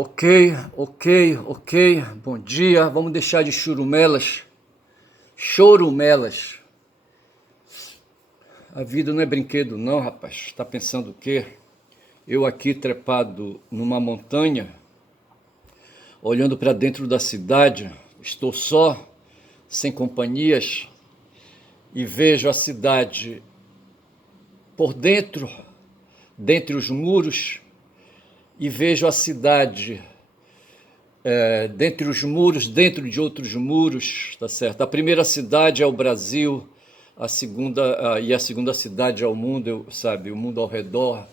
Ok, ok. Bom dia. Vamos deixar de churumelas. Chorumelas. A vida não é brinquedo, não, rapaz. Tá pensando o quê? Eu aqui trepado numa montanha, olhando para dentro da cidade, estou só, sem companhias, e vejo a cidade por dentro, dentre os muros, e vejo a cidade dentre os muros, dentro de outros muros, tá certo? A primeira cidade é o Brasil, a segunda cidade é o mundo, sabe? O mundo ao redor,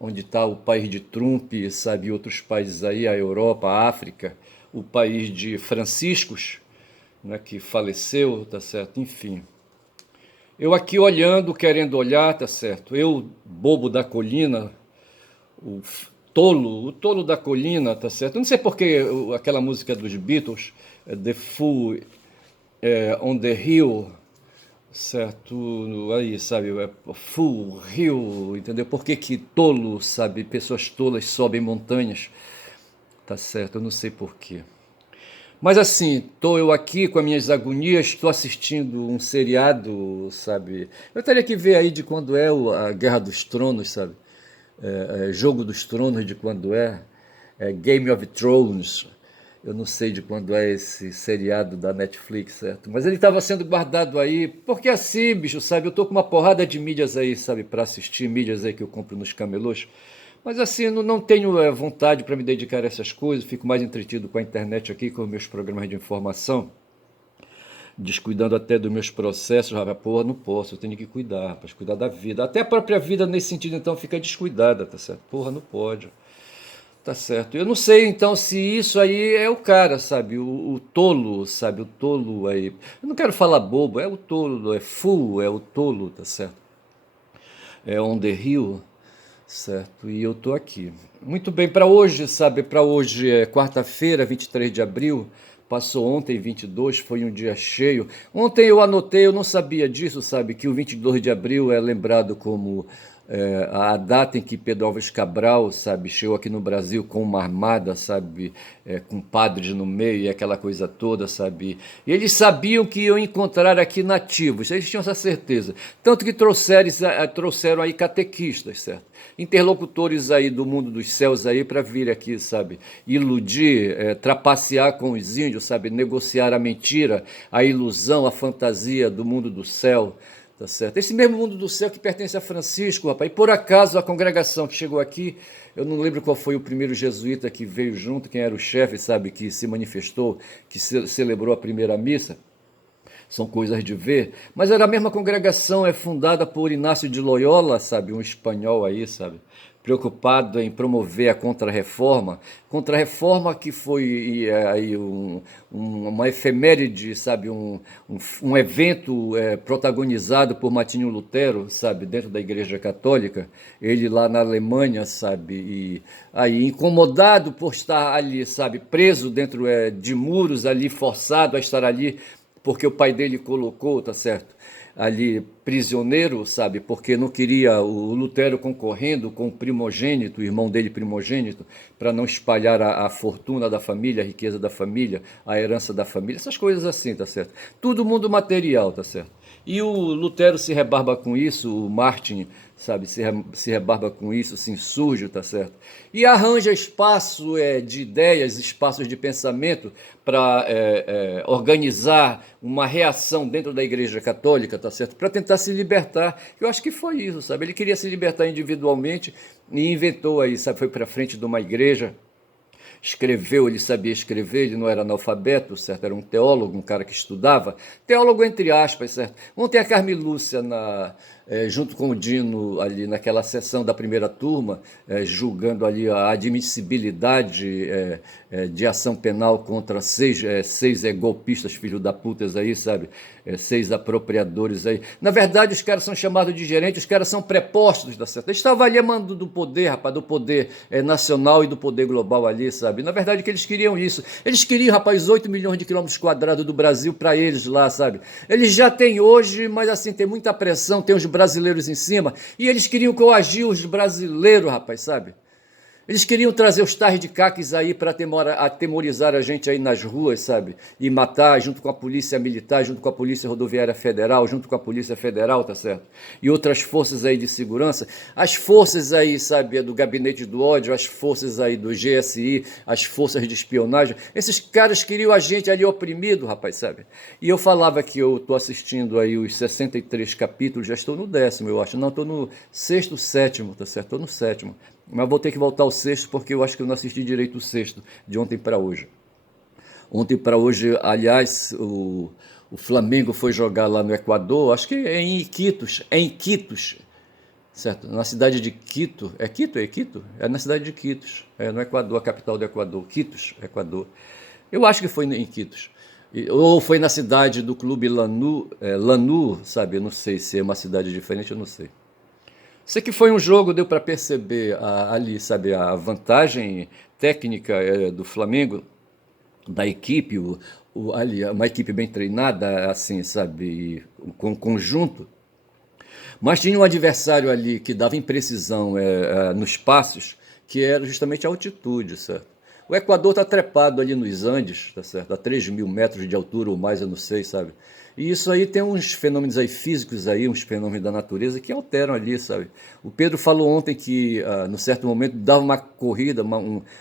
onde está o país de Trump, sabe? E outros países aí, a Europa, a África, o país de Franciscos, né? Que faleceu, tá certo? Enfim. Eu aqui olhando, querendo olhar, tá certo? Eu, bobo da colina, o tolo da colina, tá certo? Eu não sei porque aquela música dos Beatles, The Fool on the Hill, certo? Aí, sabe, Fool, Hill, entendeu? Por que que tolo, sabe? Pessoas tolas sobem montanhas, tá certo? Eu não sei por quê. Mas assim, tô eu aqui com as minhas agonias, estou assistindo um seriado, sabe? Eu teria que ver aí de quando é a Guerra dos Tronos, sabe? Jogo dos Tronos de quando Game of Thrones, eu não sei de quando é esse seriado da Netflix, certo? Mas ele estava sendo guardado aí, porque assim, bicho, sabe? Eu tô com uma porrada de mídias aí, sabe, para assistir, mídias aí que eu compro nos camelôs. Mas assim, não tenho vontade para me dedicar a essas coisas, fico mais entretido com a internet aqui, com os meus programas de informação, descuidando até dos meus processos, rapaz, porra, não posso, eu tenho que cuidar, rapaz, cuidar da vida. Até a própria vida nesse sentido, então, fica descuidada, tá certo? Porra, não pode. Tá certo. Eu não sei, então, se isso aí é o cara, sabe? O tolo, sabe? O tolo aí. Eu não quero falar bobo, é o tolo, é fool, é o tolo, tá certo? É on the hill, certo? E eu tô aqui. Muito bem, para hoje, sabe? Para hoje é quarta-feira, 23 de abril. Passou ontem, 22, foi um dia cheio. Ontem eu anotei, eu não sabia disso, sabe? Que o 22 de abril é lembrado como a data em que Pedro Álvares Cabral, sabe, chegou aqui no Brasil com uma armada, sabe, com padres no meio e aquela coisa toda, sabe. E eles sabiam que iam encontrar aqui nativos, eles tinham essa certeza. Tanto que trouxeram aí catequistas, certo? Interlocutores aí do mundo dos céus aí para vir aqui, sabe, iludir, trapacear com os índios, sabe, negociar a mentira, a ilusão, a fantasia do mundo do céu. Tá certo? Esse mesmo mundo do céu que pertence a Francisco, rapaz. E por acaso a congregação que chegou aqui, eu não lembro qual foi o primeiro jesuíta que veio junto, quem era o chefe, sabe, que se manifestou, que celebrou a primeira missa. São coisas de ver. Mas era a mesma congregação, é fundada por Inácio de Loyola, sabe, um espanhol aí, sabe, preocupado em promover a contra-reforma que foi aí uma efeméride, sabe, um evento protagonizado por Martinho Lutero, sabe, dentro da Igreja Católica, ele lá na Alemanha, sabe, e aí incomodado por estar ali, sabe, preso dentro de muros ali, forçado a estar ali porque o pai dele colocou, tá certo, ali prisioneiro, sabe, porque não queria o Lutero concorrendo com o primogênito, o irmão dele primogênito, para não espalhar a fortuna da família, a riqueza da família, a herança da família, essas coisas assim, tá certo? Tudo mundo material, tá certo? E o Lutero se rebarba com isso, o Martin, sabe, se rebarba com isso, se insurge, tá certo? E arranja espaço de ideias, espaços de pensamento para organizar uma reação dentro da Igreja Católica, tá certo? Para tentar se libertar. Eu acho que foi isso, sabe? Ele queria se libertar individualmente e inventou aí, sabe? Foi para frente de uma igreja, escreveu, ele sabia escrever, ele não era analfabeto, certo? Era um teólogo, um cara que estudava. Teólogo entre aspas, certo? Ontem a Carme Lúcia, junto com o Dino, ali naquela sessão da primeira turma, julgando ali a admissibilidade de ação penal contra seis golpistas, filhos da putas aí, sabe? Seis apropriadores aí. Na verdade, os caras são chamados de gerentes, os caras são prepostos, tá certo? Eles estavam ali amando do poder, rapaz, do poder nacional e do poder global ali, sabe? Na verdade, que eles queriam isso. Eles queriam, rapaz, 8 milhões de quilômetros quadrados do Brasil para eles lá, sabe? Eles já têm hoje, mas assim, tem muita pressão, tem os brasileiros em cima, e eles queriam coagir os brasileiros, rapaz, sabe? Eles queriam trazer os tais de caques aí para atemorizar a gente aí nas ruas, sabe? E matar junto com a polícia militar, junto com a polícia rodoviária federal, junto com a polícia federal, tá certo? E outras forças aí de segurança. As forças aí, sabe, do gabinete do ódio, as forças aí do GSI, as forças de espionagem. Esses caras queriam a gente ali oprimido, rapaz, sabe? E eu falava que eu tô assistindo aí os 63 capítulos, já estou no 10º, eu acho. Não, estou no 6º, 7º, tá certo? Estou no 7º. Mas vou ter que voltar ao 6º porque eu acho que eu não assisti direito o 6º, de ontem para hoje. Ontem para hoje, aliás, o Flamengo foi jogar lá no Equador, acho que é em Iquitos, certo? Na cidade de Quito. É Quito? É Quito? É na cidade de Quitos, é no Equador, a capital do Equador. Quitos, Equador. Eu acho que foi em Quitos. Ou foi na cidade do clube Lanús, sabe? Eu não sei se é uma cidade diferente, eu não sei. Sei que foi um jogo, deu para perceber ali, sabe, a vantagem técnica do Flamengo, da equipe, ali, uma equipe bem treinada, assim, sabe, com conjunto. Mas tinha um adversário ali que dava imprecisão nos passos, que era justamente a altitude, certo? O Equador está trepado ali nos Andes, tá certo? A 3.000 metros de altura ou mais, eu não sei, sabe? E isso aí tem uns fenômenos aí físicos aí, uns fenômenos da natureza que alteram ali, sabe? O Pedro falou ontem que, no certo momento, dava uma corrida,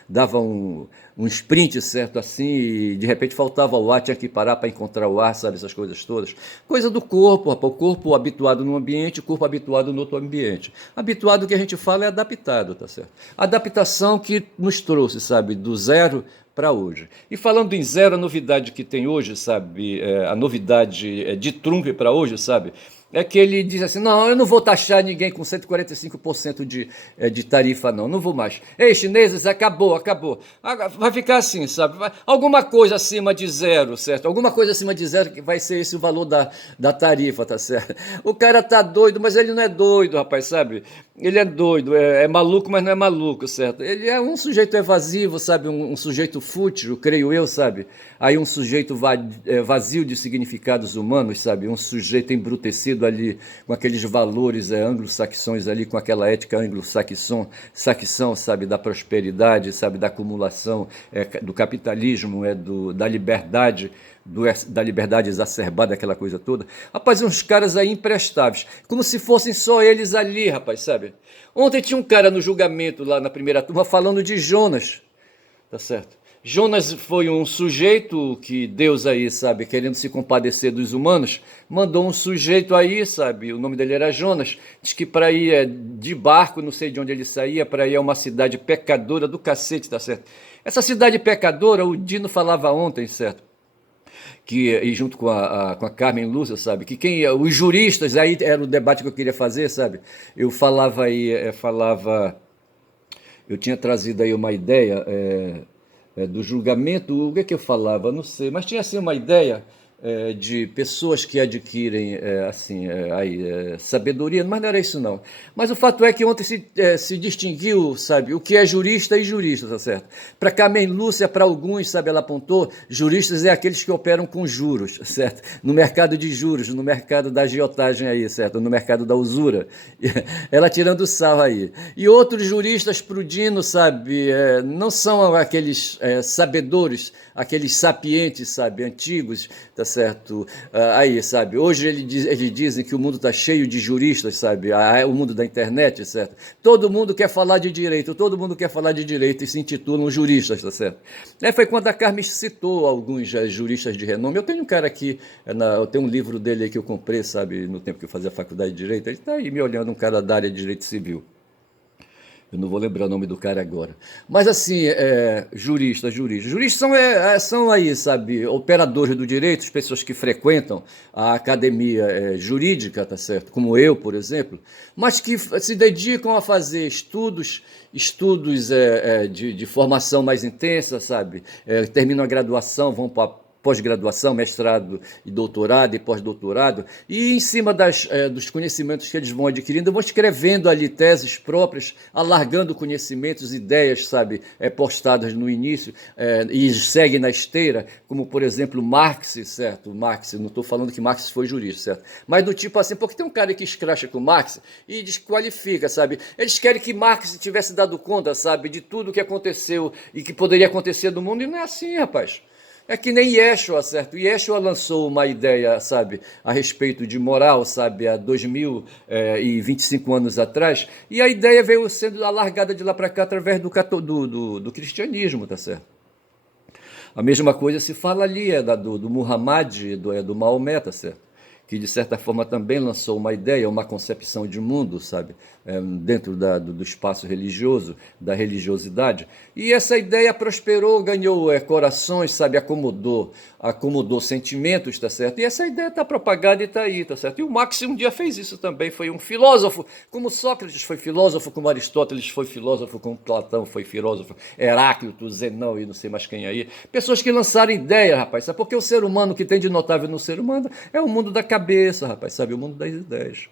dava um sprint, certo, assim, e de repente faltava o ar, tinha que parar para encontrar o ar, sabe? Essas coisas todas. Coisa do corpo, rapaz. O corpo habituado num ambiente, o corpo habituado no outro ambiente. Habituado, que a gente fala, é adaptado, tá certo? Adaptação que nos trouxe, sabe, do zero para hoje. E falando em zero, a novidade que tem hoje, sabe, a novidade de Trump para hoje, sabe, é que ele diz assim, não, eu não vou taxar ninguém com 145% de tarifa, não, não vou mais. Ei, chineses, acabou, acabou. Vai ficar assim, sabe, alguma coisa acima de zero, certo? Alguma coisa acima de zero que vai ser esse o valor da tarifa, tá certo? O cara tá doido, mas ele não é doido, rapaz, sabe? Ele é doido, é maluco, mas não é maluco, certo? Ele é um sujeito evasivo, sabe? Um sujeito fútil, creio eu, sabe? Aí um sujeito vazio de significados humanos, sabe? Um sujeito embrutecido ali com aqueles valores anglo-saxões ali, com aquela ética anglo-saxão, sabe? Da prosperidade, sabe? Da acumulação, do capitalismo, da liberdade, da liberdade exacerbada, aquela coisa toda. Rapaz, uns caras aí imprestáveis, como se fossem só eles ali, rapaz, sabe? Ontem tinha um cara no julgamento lá na primeira turma falando de Jonas, tá certo? Jonas foi um sujeito que Deus aí, sabe, querendo se compadecer dos humanos, mandou um sujeito aí, sabe, o nome dele era Jonas, diz que para ir de barco, não sei de onde ele saía, para ir a uma cidade pecadora do cacete, tá certo? Essa cidade pecadora, o Dino falava ontem, certo? E junto com a Carmen Lúcia, sabe, que os juristas, aí era o debate que eu queria fazer, sabe, eu falava aí, eu tinha trazido aí uma ideia do julgamento, o que é que eu falava, não sei, mas tinha assim uma ideia de pessoas que adquirem sabedoria, mas não era isso não. Mas o fato é que ontem se distinguiu, sabe, o que é jurista e jurista, tá certo? Para Carmen Lúcia, para alguns, sabe, ela apontou, juristas é aqueles que operam com juros, certo? No mercado de juros, no mercado da agiotagem aí, certo? No mercado da usura. Ela tirando sarro aí. E outros juristas pro Dino, sabe, não são aqueles sabedores, aqueles sapientes, sabe, antigos, tá certo? Aí, sabe, hoje eles dizem que o mundo está cheio de juristas, sabe? O mundo da internet, certo? Todo mundo quer falar de direito, e se intitulam juristas, tá certo? Foi quando a Carmen citou alguns juristas de renome. Eu tenho um cara aqui, eu tenho um livro dele aí que eu comprei, sabe, no tempo que eu fazia faculdade de Direito, ele está aí me olhando, um cara da área de Direito Civil. Eu não vou lembrar o nome do cara agora. Mas assim, juristas. Juristas são aí, sabe, operadores do direito, pessoas que frequentam a academia jurídica, tá certo? Como eu, por exemplo, mas que se dedicam a fazer estudos de formação mais intensa, sabe? Terminam a graduação, vão para pós-graduação, mestrado e doutorado e pós-doutorado, e em cima dos conhecimentos que eles vão adquirindo, vão escrevendo ali teses próprias, alargando conhecimentos, ideias, sabe, postadas no início, e seguem na esteira, como, por exemplo, Marx, certo? Marx, não estou falando que Marx foi jurista, certo? Mas do tipo assim, porque tem um cara que escracha com Marx e desqualifica, sabe? Eles querem que Marx tivesse dado conta, sabe, de tudo que aconteceu e que poderia acontecer no mundo, e não é assim, rapaz. É que nem Yeshua, certo? Yeshua lançou uma ideia, sabe, a respeito de moral, sabe, há 2025 anos atrás, e a ideia veio sendo alargada de lá para cá através do cristianismo, tá certo? A mesma coisa se fala ali, do Muhammad, do Maomé, tá certo? Que de certa forma também lançou uma ideia, uma concepção de mundo, sabe, dentro do espaço religioso, da religiosidade. E essa ideia prosperou, ganhou corações, sabe, acomodou sentimentos, tá certo? E essa ideia está propagada e está aí, tá certo? E o Marx um dia fez isso também, foi um filósofo, como Sócrates foi filósofo, como Aristóteles foi filósofo, como Platão foi filósofo, Heráclito, Zenão e não sei mais quem aí. Pessoas que lançaram ideia, rapaz, sabe? Porque o ser humano, que tem de notável no ser humano, é o mundo da cabeça, rapaz, sabe? O mundo das ideias.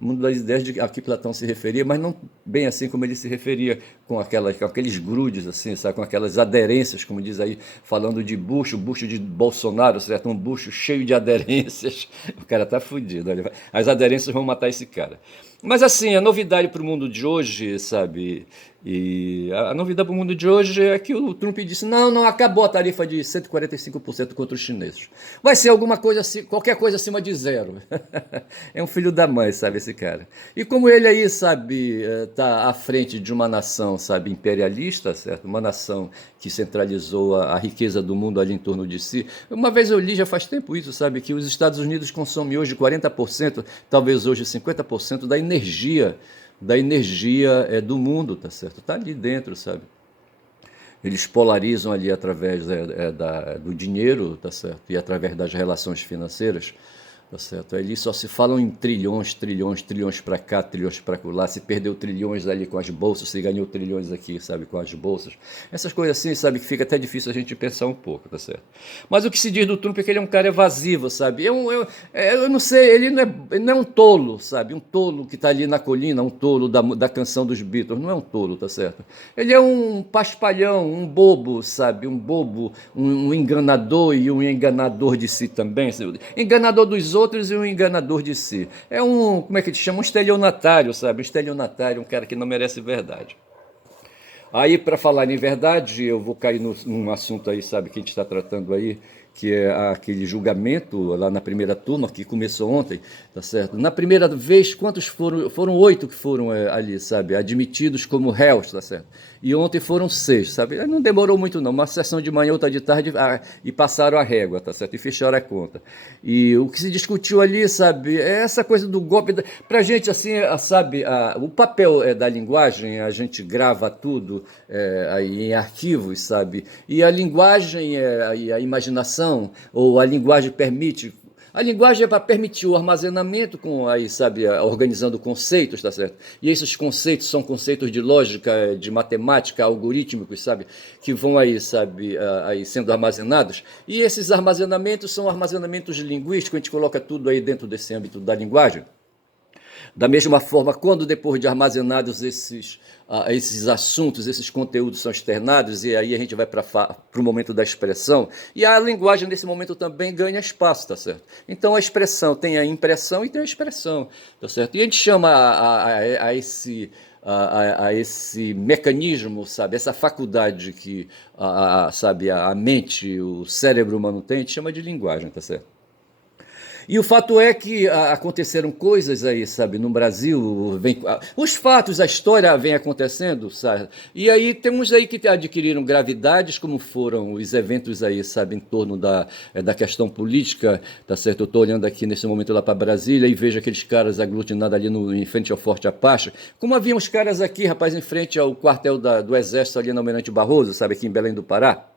O mundo das ideias a que Platão se referia, mas não bem assim como ele se referia, com aqueles grudes, assim, sabe? Com aquelas aderências, como diz aí, falando de bucho de Bolsonaro, certo? Um bucho cheio de aderências. O cara tá fudido, olha. As aderências vão matar esse cara. Mas assim, a novidade para o mundo de hoje, sabe? E a novidade para o mundo de hoje é que o Trump disse: não, acabou a tarifa de 145% contra os chineses. Vai ser alguma coisa assim, qualquer coisa acima de zero. É um filho da mãe, sabe, esse cara. E como ele aí, sabe, está à frente de uma nação, sabe, imperialista, certo? Uma nação que centralizou a riqueza do mundo ali em torno de si. Uma vez eu li, já faz tempo isso, sabe, que os Estados Unidos consomem hoje 40%, talvez hoje 50% da energia do mundo, tá certo? Tá ali dentro, sabe? Eles polarizam ali através do dinheiro, tá certo? E através das relações financeiras, tá certo? Ali só se falam em trilhões para cá, trilhões para lá. Se perdeu trilhões ali com as bolsas, se ganhou trilhões aqui, sabe, com as bolsas. Essas coisas assim, sabe, que fica até difícil a gente pensar um pouco, tá certo? Mas o que se diz do Trump é que ele é um cara evasivo, sabe? Eu não sei, ele não é um tolo, sabe? Um tolo que está ali na colina, um tolo da canção dos Beatles. Não é um tolo, tá certo? Ele é um paspalhão, um bobo, sabe? Um bobo, um enganador e um enganador de si também. Sabe? Enganador dos outros e um enganador de si. É como é que te chama? Um estelionatário, sabe? Um estelionatário, um cara que não merece verdade. Aí, para falar em verdade, eu vou cair num assunto aí, sabe, que a gente está tratando aí, que é aquele julgamento lá na primeira turma, que começou ontem, tá certo? Na primeira vez, quantos foram? Foram 8 que foram ali, sabe, admitidos como réus, tá certo? E ontem foram 6, sabe? Não demorou muito não, uma sessão de manhã, outra de tarde, e passaram a régua, tá certo? E fecharam a conta. E o que se discutiu ali, sabe, é essa coisa do golpe, pra gente, assim, sabe, o papel da linguagem, a gente grava tudo aí em arquivos, sabe? E a linguagem, a imaginação, ou a linguagem permite. A linguagem é para permitir o armazenamento, aí, sabe, organizando conceitos, tá certo? E esses conceitos são conceitos de lógica, de matemática, algorítmicos, sabe? Que vão aí, sabe, aí sendo armazenados. E esses armazenamentos são armazenamentos linguísticos, a gente coloca tudo aí dentro desse âmbito da linguagem. Da mesma forma, quando depois de armazenados esses assuntos, esses conteúdos são externados, e aí a gente vai para o momento da expressão, e a linguagem nesse momento também ganha espaço, tá certo? Então a expressão tem a impressão e tem a expressão, tá certo? E a gente chama a esse mecanismo, sabe, essa faculdade que sabe, a mente, o cérebro humano tem, a gente chama de linguagem, tá certo? E o fato é que aconteceram coisas aí, sabe, no Brasil, os fatos, a história vem acontecendo, sabe? E aí temos aí que adquiriram gravidades, como foram os eventos aí, sabe, em torno da questão política, tá certo? Eu estou olhando aqui nesse momento lá para Brasília e vejo aqueles caras aglutinados ali em frente ao Forte Apache, como havia uns caras aqui, rapaz, em frente ao quartel do Exército ali no Almirante Barroso, sabe, aqui em Belém do Pará.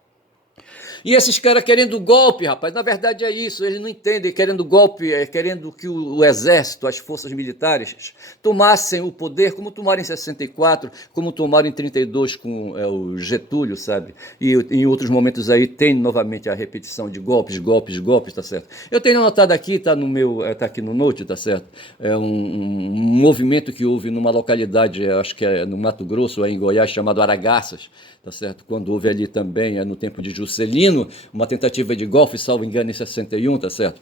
E esses caras querendo golpe, rapaz, na verdade é isso, eles não entendem, querendo golpe, querendo que o exército, as forças militares, tomassem o poder, como tomaram em 64, como tomaram em 32 com o Getúlio, sabe? E em outros momentos aí tem novamente a repetição de golpes, golpes, golpes, tá certo? Eu tenho anotado aqui, tá no meu, tá aqui no note, tá certo? É um movimento que houve numa localidade, acho que é no Mato Grosso, em Goiás, chamado Aragarças, tá certo? Quando houve ali também, no tempo de Juscelino, uma tentativa de golpe, salvo engano, em 61, tá certo?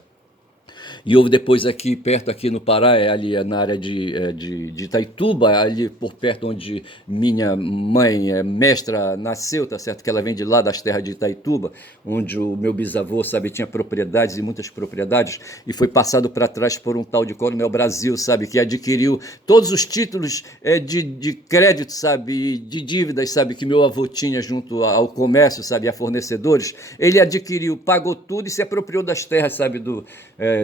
E houve depois aqui, perto aqui no Pará, ali na área de Itaituba, ali por perto onde minha mãe, mestra, nasceu, tá certo? Que ela vem de lá, das terras de Itaituba, onde o meu bisavô, sabe, tinha propriedades e muitas propriedades, e foi passado para trás por um tal de Coronel Brasil, sabe, que adquiriu todos os títulos de crédito, sabe, de dívidas, sabe, que meu avô tinha junto ao comércio, sabe, a fornecedores. Ele adquiriu, pagou tudo e se apropriou das terras, sabe,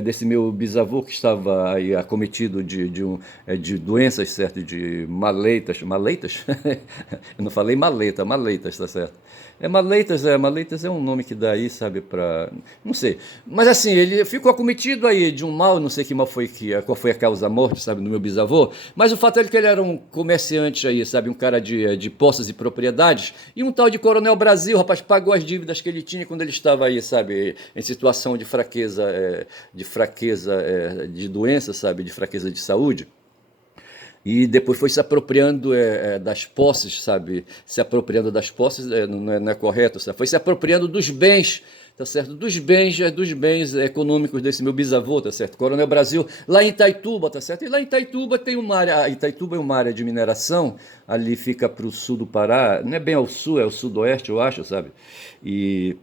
desse meu bisavô que estava aí acometido de doenças, certo? De maleitas. Maleitas? Eu não falei maleta, maleitas, tá certo? Maleitas é um nome que dá aí, sabe, para não sei. Mas assim, ele ficou acometido aí de um mal, não sei que mal foi qual foi a causa da morte, sabe, do meu bisavô, mas o fato é que ele era um comerciante aí, sabe, um cara de posses e propriedades, e um tal de Coronel Brasil, rapaz, pagou as dívidas que ele tinha quando ele estava aí, sabe, em situação de fraqueza, de doença, sabe, de fraqueza de saúde. E depois foi se apropriando das posses, sabe? Se apropriando das posses não é correto, sabe? Foi se apropriando dos bens, tá certo? Dos bens econômicos desse meu bisavô, tá certo? Coronel Brasil, lá em Itaituba, tá certo? E lá em Itaituba tem uma área, Itaituba é uma área de mineração, ali fica para o sul do Pará, não é bem ao sul, é o sudoeste, eu acho, sabe? E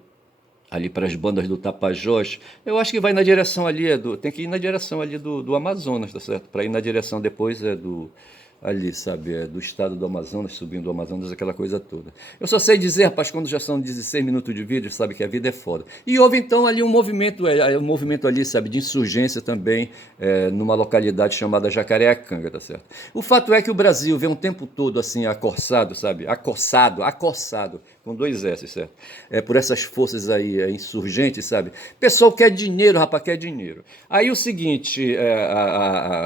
ali para as bandas do Tapajós, eu acho que vai na direção ali, tem que ir na direção ali do Amazonas, tá certo? Para ir na direção depois ali, sabe, do estado do Amazonas, subindo o Amazonas, aquela coisa toda. Eu só sei dizer, rapaz, quando já são 16 minutos de vídeo, sabe que a vida é foda. E houve então ali um movimento ali, sabe, de insurgência também, numa localidade chamada Jacareacanga, tá certo? O fato é que o Brasil vem um tempo todo assim, acossado, sabe, acossado, com dois S, certo? Por essas forças aí insurgentes, sabe? Pessoal quer dinheiro, rapaz, quer dinheiro. Aí o seguinte,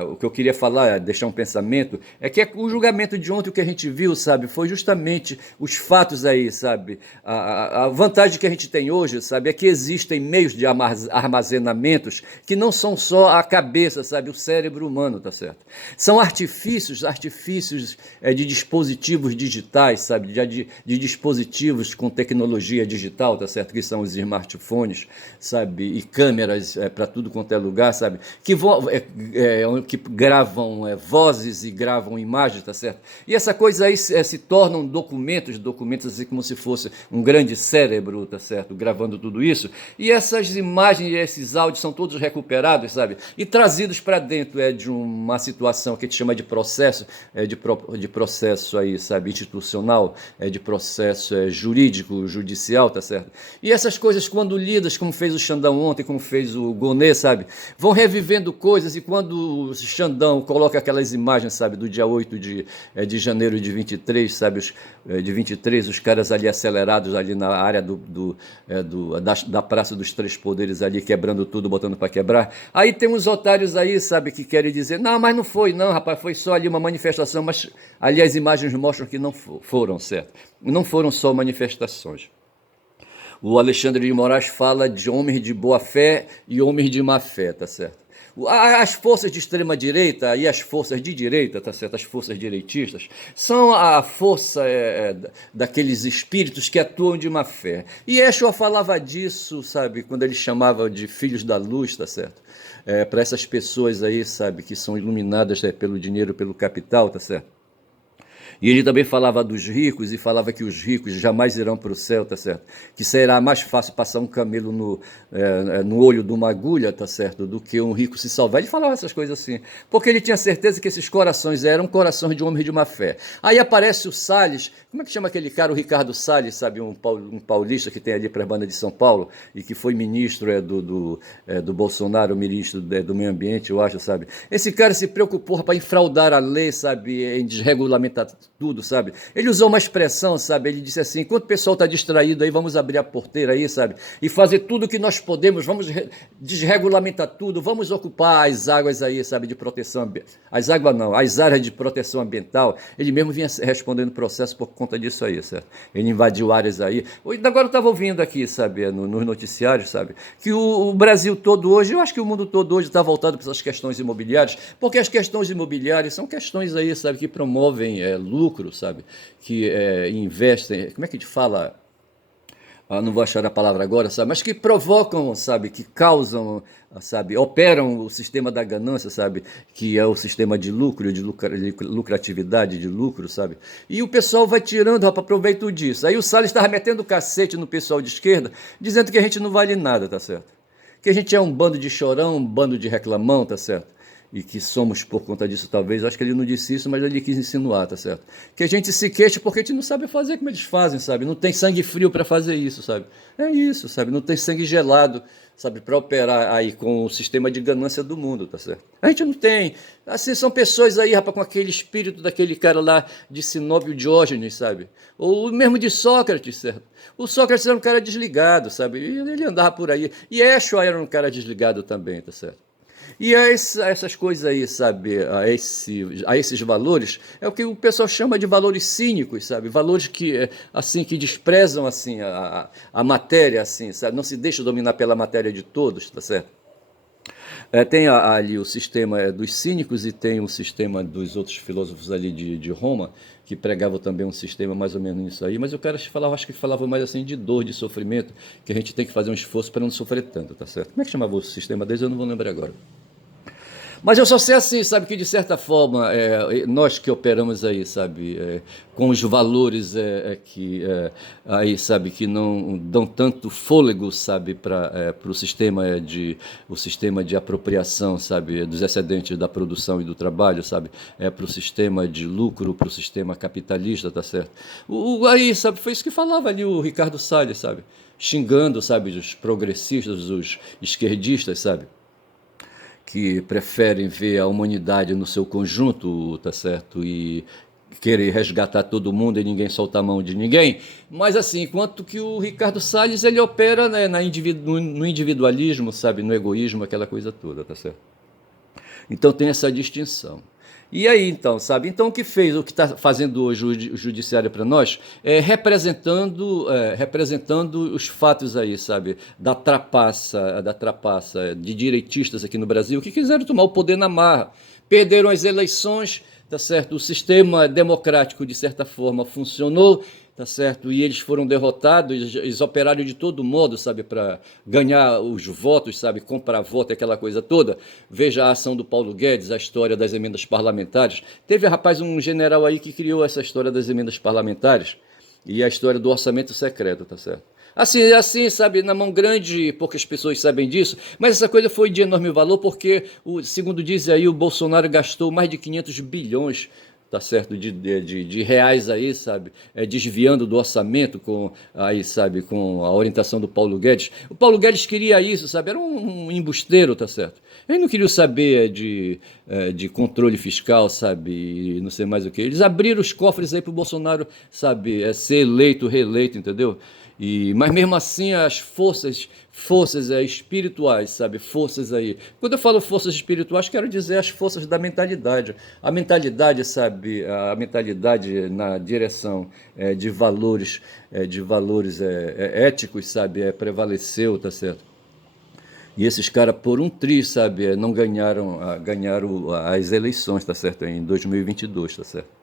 o que eu queria falar, deixar um pensamento, é que o julgamento de ontem, o que a gente viu, sabe, foi justamente os fatos aí, sabe? A vantagem que a gente tem hoje, sabe, é que existem meios de armazenamentos que não são só a cabeça, sabe, o cérebro humano, tá certo? São artifícios de dispositivos digitais, sabe, de dispositivos com tecnologia digital, tá certo? Que são os smartphones, sabe? E câmeras para tudo quanto é lugar, sabe? Que gravam vozes e gravam imagens, tá certo? E essa coisa aí se tornam documentos assim como se fosse um grande cérebro, tá certo? Gravando tudo isso. E essas imagens e esses áudios são todos recuperados, sabe? E trazidos para dentro de uma situação que a gente chama de processo, de processo aí, sabe? Institucional, de processo jurídico, judicial, tá certo? E essas coisas, quando lidas, como fez o Xandão ontem, como fez o Gonê, sabe? Vão revivendo coisas, e quando o Xandão coloca aquelas imagens, sabe, do dia 8 de janeiro de 23, sabe, de 23, os caras ali acelerados ali na área da Praça dos Três Poderes ali, quebrando tudo, botando para quebrar. Aí tem uns otários aí, sabe, que querem dizer, não, mas não foi não, rapaz, foi só ali uma manifestação, mas ali as imagens mostram que não foram, certo? Não foram só manifestações. O Alexandre de Moraes fala de homens de boa fé e homens de má fé, tá certo? As forças de extrema direita e as forças de direita, tá certo? As forças direitistas são a força daqueles espíritos que atuam de má fé. E Yeshua falava disso, sabe, quando ele chamava de filhos da luz, tá certo? Para essas pessoas aí, sabe, que são iluminadas pelo dinheiro, pelo capital, tá certo? E ele também falava dos ricos e falava que os ricos jamais irão para o céu, tá certo? Que será mais fácil passar um camelo no olho de uma agulha, tá certo? Do que um rico se salvar. Ele falava essas coisas assim, porque ele tinha certeza que esses corações eram corações de homens de má fé. Aí aparece o Salles, como é que chama aquele cara, o Ricardo Salles, sabe? Um paulista que tem ali para a banda de São Paulo e que foi ministro do Bolsonaro, ministro do meio ambiente, eu acho, sabe? Esse cara se preocupou para infraudar a lei, sabe? Em desregulamentar tudo, sabe? Ele usou uma expressão, sabe? Ele disse assim, enquanto o pessoal está distraído aí, vamos abrir a porteira aí, sabe? E fazer tudo o que nós podemos, vamos desregulamentar tudo, vamos ocupar as águas aí, sabe, de proteção, as águas não, as áreas de proteção ambiental. Ele mesmo vinha respondendo processo por conta disso aí, certo? Ele invadiu áreas aí. Agora eu estava ouvindo aqui, sabe, nos noticiários, sabe, que o Brasil todo hoje, eu acho que o mundo todo hoje está voltado para essas questões imobiliárias, porque as questões imobiliárias são questões aí, sabe, que promovem lucro, sabe, que investem, como é que a gente fala? Não vou achar a palavra agora, sabe, mas que provocam, sabe, que causam, sabe, operam o sistema da ganância, sabe, que é o sistema de lucro, de lucratividade, de lucro, sabe, e o pessoal vai tirando, rapaz, proveito disso. Aí o Salles estava metendo o cacete no pessoal de esquerda, dizendo que a gente não vale nada, tá certo? Que a gente é um bando de chorão, um bando de reclamão, tá certo? E que somos por conta disso, talvez, acho que ele não disse isso, mas ele quis insinuar, tá certo? Que a gente se queixa porque a gente não sabe fazer como eles fazem, sabe? Não tem sangue frio para fazer isso, sabe? É isso, sabe? Não tem sangue gelado, sabe? Para operar aí com o sistema de ganância do mundo, tá certo? A gente não tem. Assim, são pessoas aí, rapaz, com aquele espírito daquele cara lá de Sinóbio Diógenes, sabe? Ou mesmo de Sócrates, certo? O Sócrates era um cara desligado, sabe? E ele andava por aí. E Yeshua era um cara desligado também, tá certo? E essas coisas aí, sabe, a esses valores, é o que o pessoal chama de valores cínicos, sabe, valores que, assim, que desprezam, assim, a matéria, assim, sabe, não se deixa dominar pela matéria de todos, tá certo? Tem ali o sistema dos cínicos e tem o sistema dos outros filósofos ali de Roma, que pregavam também um sistema mais ou menos nisso aí, mas o cara falava, acho que falava mais assim de dor, de sofrimento, que a gente tem que fazer um esforço para não sofrer tanto, tá certo? Como é que chamava o sistema deles? Eu não vou lembrar agora. Mas eu só sei assim, sabe, que de certa forma, nós que operamos aí, sabe, com os valores aí, sabe, que não dão tanto fôlego, sabe, para o sistema de apropriação, sabe, dos excedentes da produção e do trabalho, sabe, para o sistema de lucro, para o sistema capitalista, tá certo? Aí, sabe, foi isso que falava ali o Ricardo Salles, sabe, xingando, sabe, os progressistas, os esquerdistas, sabe, que preferem ver a humanidade no seu conjunto, tá certo? E querer resgatar todo mundo e ninguém soltar a mão de ninguém. Mas assim, enquanto que o Ricardo Salles, ele opera, né, no individualismo, sabe? No egoísmo, aquela coisa toda, tá certo? Então tem essa distinção. E aí, então, sabe? Então, o que fez, o que está fazendo hoje o judiciário para nós é representando os fatos aí, sabe? Da trapaça de direitistas aqui no Brasil que quiseram tomar o poder na marra, perderam as eleições, tá certo? O sistema democrático, de certa forma, funcionou, tá certo? E eles foram derrotados, eles operaram de todo modo, sabe, para ganhar os votos, sabe, comprar voto, aquela coisa toda. Veja a ação do Paulo Guedes, a história das emendas parlamentares. Teve, rapaz, um general aí que criou essa história das emendas parlamentares e a história do orçamento secreto, tá certo? Assim, sabe, na mão grande, poucas pessoas sabem disso, mas essa coisa foi de enorme valor porque, segundo diz aí, o Bolsonaro gastou mais de 500 bilhões, tá certo, de reais aí, sabe, desviando do orçamento aí, sabe, com a orientação do Paulo Guedes. O Paulo Guedes queria isso, sabe, era um embusteiro, tá certo. Ele não queria saber de controle fiscal, sabe, não sei mais o que. Eles abriram os cofres aí para o Bolsonaro, sabe, ser eleito, reeleito, entendeu? Mas mesmo assim as forças espirituais, sabe, forças aí. Quando eu falo forças espirituais, quero dizer as forças da mentalidade. A mentalidade, sabe, a mentalidade na direção de valores éticos, sabe, prevaleceu, tá certo? E esses caras, por um triz, sabe, não ganharam as eleições, tá certo, em 2022, tá certo?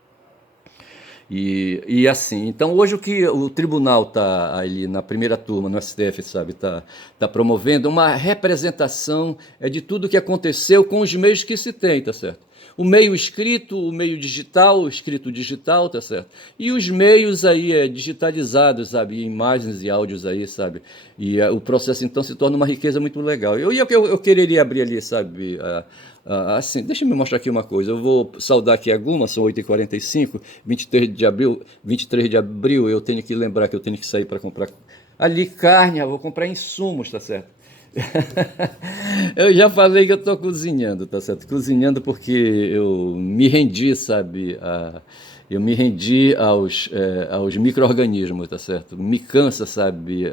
E assim, então hoje o que o tribunal está ali na primeira turma, no STF, sabe, tá promovendo uma representação de tudo que aconteceu com os meios que se tem, tá certo? O meio escrito, o meio digital, o escrito digital, tá certo? E os meios aí digitalizados, sabe, imagens e áudios aí, sabe? E o processo então se torna uma riqueza muito legal. Eu quereria abrir ali, sabe, assim, deixa eu me mostrar aqui uma coisa. Eu vou saudar aqui algumas, são 8h45, 23 de abril, eu tenho que lembrar que eu tenho que sair para comprar ali carne, eu vou comprar insumos, tá certo? Eu já falei que eu estou cozinhando, tá certo? Cozinhando porque eu me rendi, sabe, Eu me rendi aos micro-organismos, tá certo? Me cansa, sabe,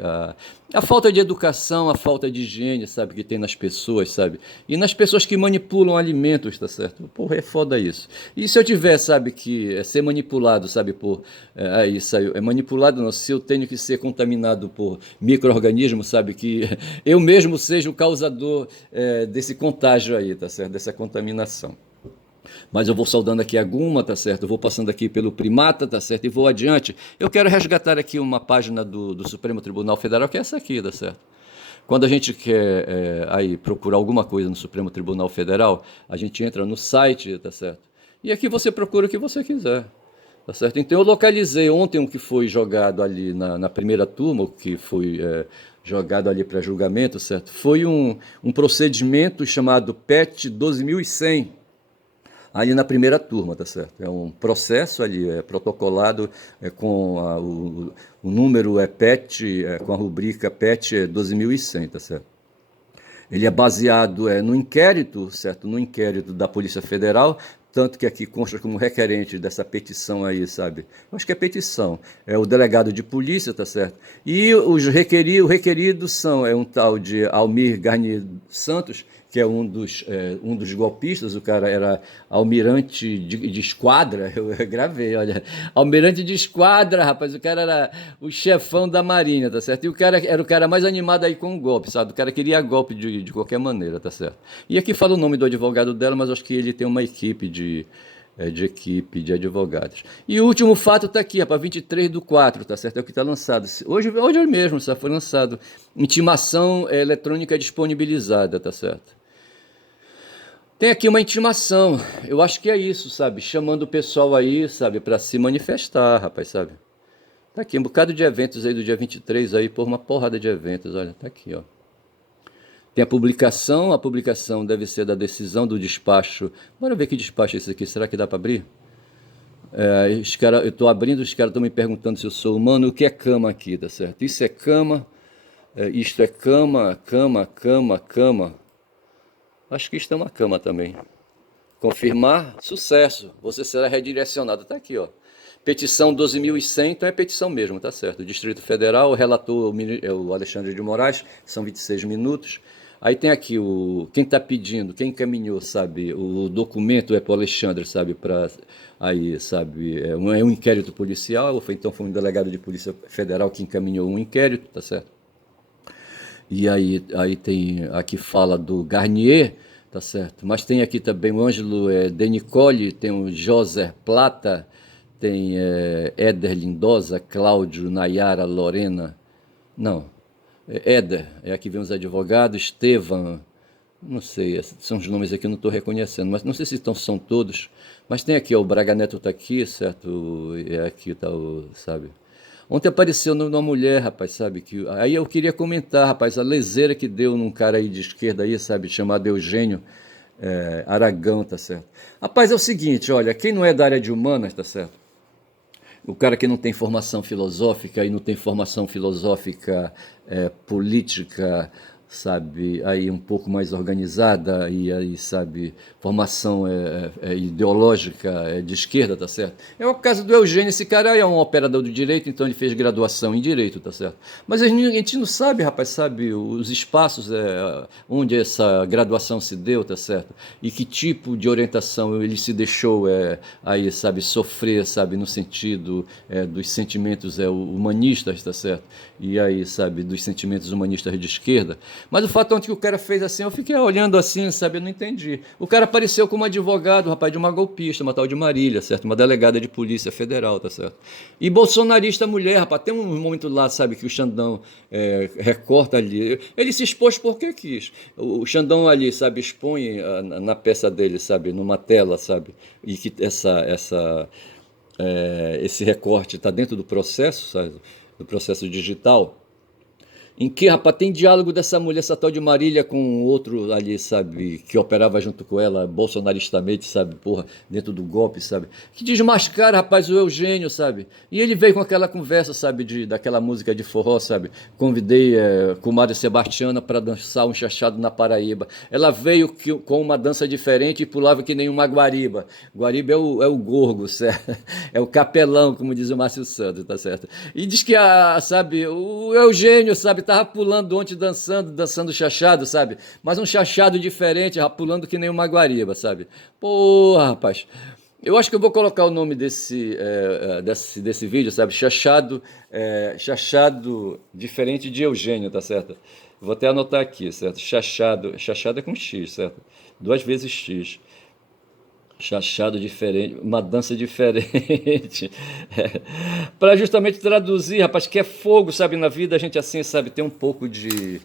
a falta de educação, a falta de higiene, sabe, que tem nas pessoas, sabe? E nas pessoas que manipulam alimentos, tá certo? Porra, é foda isso. E se eu tiver, sabe, que ser manipulado, sabe, por... aí, saiu, é manipulado não, se eu tenho que ser contaminado por micro-organismos, sabe, que eu mesmo seja o causador desse contágio aí, tá certo? Dessa contaminação. Mas eu vou saudando aqui a Guma, tá certo? Eu vou passando aqui pelo Primata, tá certo? E vou adiante. Eu quero resgatar aqui uma página do Supremo Tribunal Federal, que é essa aqui, tá certo? Quando a gente quer aí procurar alguma coisa no Supremo Tribunal Federal, a gente entra no site, tá certo? E aqui você procura o que você quiser. Tá certo? Então eu localizei ontem um que foi jogado ali na primeira turma, o que foi jogado ali para julgamento, certo? Foi um procedimento chamado PET 12.100, ali na primeira turma, tá certo? É um processo ali, protocolado com o número PET, com a rubrica PET 12.100, tá certo? Ele é baseado no inquérito, certo? No inquérito da Polícia Federal, tanto que aqui consta como requerente dessa petição aí, sabe? Eu acho que é petição. É o delegado de polícia, tá certo? E os requeridos são um tal de Almir Garnier Santos, que é um dos golpistas. O cara era almirante de esquadra, eu gravei, olha. Almirante de esquadra, rapaz, o cara era o chefão da marinha, tá certo? E o cara era o cara mais animado aí com o golpe, sabe? O cara queria golpe de qualquer maneira, tá certo? E aqui fala o nome do advogado dela, mas acho que ele tem uma equipe de advogados. E o último fato está aqui, para 23/4, tá certo? É o que está lançado. Hoje mesmo, sabe? Foi lançado. Intimação eletrônica disponibilizada, tá certo? Tem aqui uma intimação, eu acho que é isso, sabe? Chamando o pessoal aí, sabe, para se manifestar, rapaz, sabe? Tá aqui um bocado de eventos aí do dia 23 aí, por uma porrada de eventos, olha, tá aqui, ó. Tem a publicação deve ser da decisão do despacho. Bora ver que despacho é esse aqui, será que dá para abrir? Eu estou abrindo, os caras estão me perguntando se eu sou humano, o que é cama aqui, tá certo? Isso é cama, isto é cama, cama, cama, cama. Acho que isto é uma cama também. Confirmar, sucesso, você será redirecionado. Tá aqui, ó. Petição 12.100, então é petição mesmo, tá certo. O Distrito Federal, o relator é o Alexandre de Moraes, são 26 minutos. Aí tem aqui quem está pedindo, quem encaminhou, sabe, o documento é para o Alexandre, sabe, para aí, sabe, um inquérito policial, então foi um delegado de Polícia Federal que encaminhou um inquérito, tá certo? E aí tem, aqui fala do Garnier, tá certo? Mas tem aqui também o Ângelo De Nicole, tem o José Plata, tem Éder Lindosa, Cláudio, Nayara, Lorena, não, Éder, aqui vem os advogados, Estevam, não sei, são os nomes aqui que eu não estou reconhecendo, mas não sei se são todos, mas tem aqui, ó, o Braga Neto está aqui, certo? Aqui está sabe? Ontem apareceu numa mulher, rapaz, sabe? Aí eu queria comentar, rapaz, a leseira que deu num cara aí de esquerda aí, sabe? Chamado Eugênio Aragão, tá certo? Rapaz, é o seguinte, olha, quem não é da área de humanas, tá certo? O cara que não tem formação filosófica e não tem formação filosófica política, sabe, aí um pouco mais organizada e aí, sabe, formação ideológica de esquerda, tá certo? É o caso do Eugênio, esse cara é um operador do direito, então ele fez graduação em direito, tá certo? Mas a gente não sabe, rapaz, sabe, os espaços onde essa graduação se deu, tá certo? E que tipo de orientação ele se deixou aí, sabe, sofrer, sabe, no sentido dos sentimentos humanistas, tá certo? E aí, sabe, dos sentimentos humanistas de esquerda. Mas o fato é que o cara fez assim, eu fiquei olhando assim, sabe, eu não entendi. O cara apareceu como advogado, rapaz, de uma golpista, uma tal de Marília, certo? Uma delegada de polícia federal, tá certo? E bolsonarista mulher, rapaz, tem um momento lá, sabe, que o Xandão recorta ali. Ele se expôs porque quis. O Xandão ali, sabe, expõe na peça dele, sabe, numa tela, sabe? E que esse recorte está dentro do processo, sabe? Do processo digital. Em que, rapaz, tem diálogo dessa mulher, essa tal de Marília, com outro ali, sabe, que operava junto com ela, bolsonaristamente, sabe, porra, dentro do golpe, sabe, que desmascara, rapaz, o Eugênio, sabe, e ele veio com aquela conversa, sabe, daquela música de forró, sabe, convidei comadre Sebastiana para dançar um chachado na Paraíba, ela veio com uma dança diferente e pulava que nem uma guariba, guariba é o gorgo, certo, é o capelão, como diz o Márcio Santos, tá certo, e diz que, sabe, o Eugênio, sabe, tava pulando ontem dançando chachado, sabe? Mas um chachado diferente, pulando que nem uma guariba, sabe? Porra, rapaz. Eu acho que eu vou colocar o nome desse vídeo, sabe? Chachado diferente de Eugênio, tá certo? Vou até anotar aqui, certo? Chachado é com X, certo? Duas vezes X. Chachado diferente, uma dança diferente. Para justamente traduzir, rapaz, que é fogo, sabe? Na vida a gente assim, sabe, tem um pouco de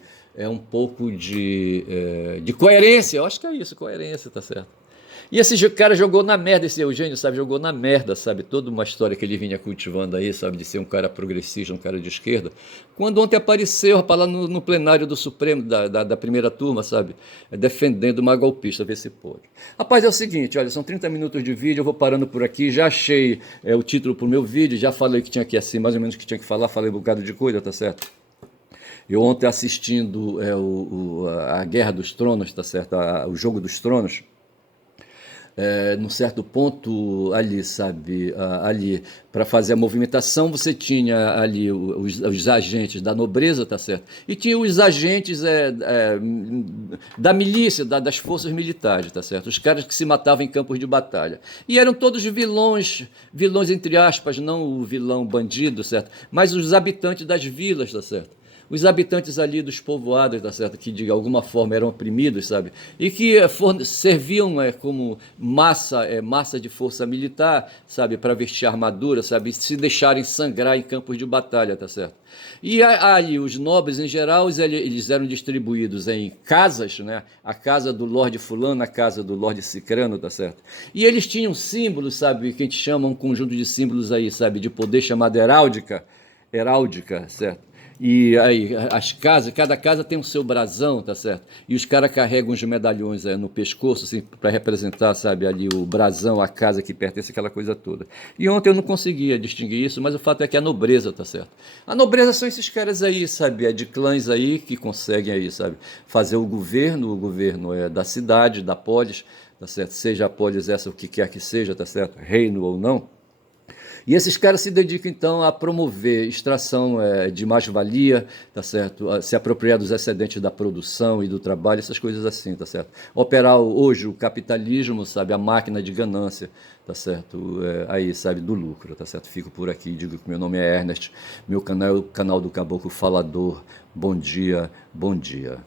coerência. Eu acho que é isso, coerência, tá certo? E esse cara jogou na merda, esse Eugênio, sabe? Jogou na merda, sabe? Toda uma história que ele vinha cultivando aí, sabe? De ser um cara progressista, um cara de esquerda. Quando ontem apareceu, rapaz, lá no plenário do Supremo, da primeira turma, sabe? Defendendo uma golpista, vê se pode. Rapaz, é o seguinte, olha, são 30 minutos de vídeo, eu vou parando por aqui, já achei o título pro meu vídeo, já falei que tinha que assim, mais ou menos o que tinha que falar, falei um bocado de coisa, tá certo? Eu ontem assistindo a Guerra dos Tronos, tá certo? O Jogo dos Tronos, num certo ponto ali, sabe, ali para fazer a movimentação, você tinha ali os agentes da nobreza, tá certo? E tinha os agentes da milícia, das forças militares, tá certo? Os caras que se matavam em campos de batalha. E eram todos vilões, vilões entre aspas, não o vilão bandido, certo? Mas os habitantes das vilas, tá certo? Os habitantes ali dos povoados, tá certo? Que de alguma forma eram oprimidos, sabe? E que serviam como massa de força militar, sabe? Para vestir armadura, sabe? E se deixarem sangrar em campos de batalha, tá certo? E aí os nobres em geral, eles eram distribuídos em casas, né? A casa do Lorde Fulano, a casa do Lorde Cicrano, tá certo? E eles tinham símbolos, sabe? Que a gente chama um conjunto de símbolos aí, sabe? De poder chamado heráldica, certo? E aí, as casas, cada casa tem o seu brasão, tá certo? E os caras carregam uns medalhões no pescoço, assim, para representar, sabe, ali o brasão, a casa que pertence, aquela coisa toda. E ontem eu não conseguia distinguir isso, mas o fato é que a nobreza, tá certo? A nobreza são esses caras aí, sabe, de clãs aí que conseguem aí, sabe, fazer o governo é da cidade, da polis, tá certo? Seja a polis essa o que quer que seja, tá certo? Reino ou não. E esses caras se dedicam então a promover extração de mais-valia, tá certo? A se apropriar dos excedentes da produção e do trabalho, essas coisas assim, tá certo? Operar hoje o capitalismo, sabe, a máquina de ganância, tá certo? Aí, sabe, do lucro, tá certo? Fico por aqui, digo que meu nome é Ernest, meu canal é o canal do Caboclo Falador. Bom dia, bom dia.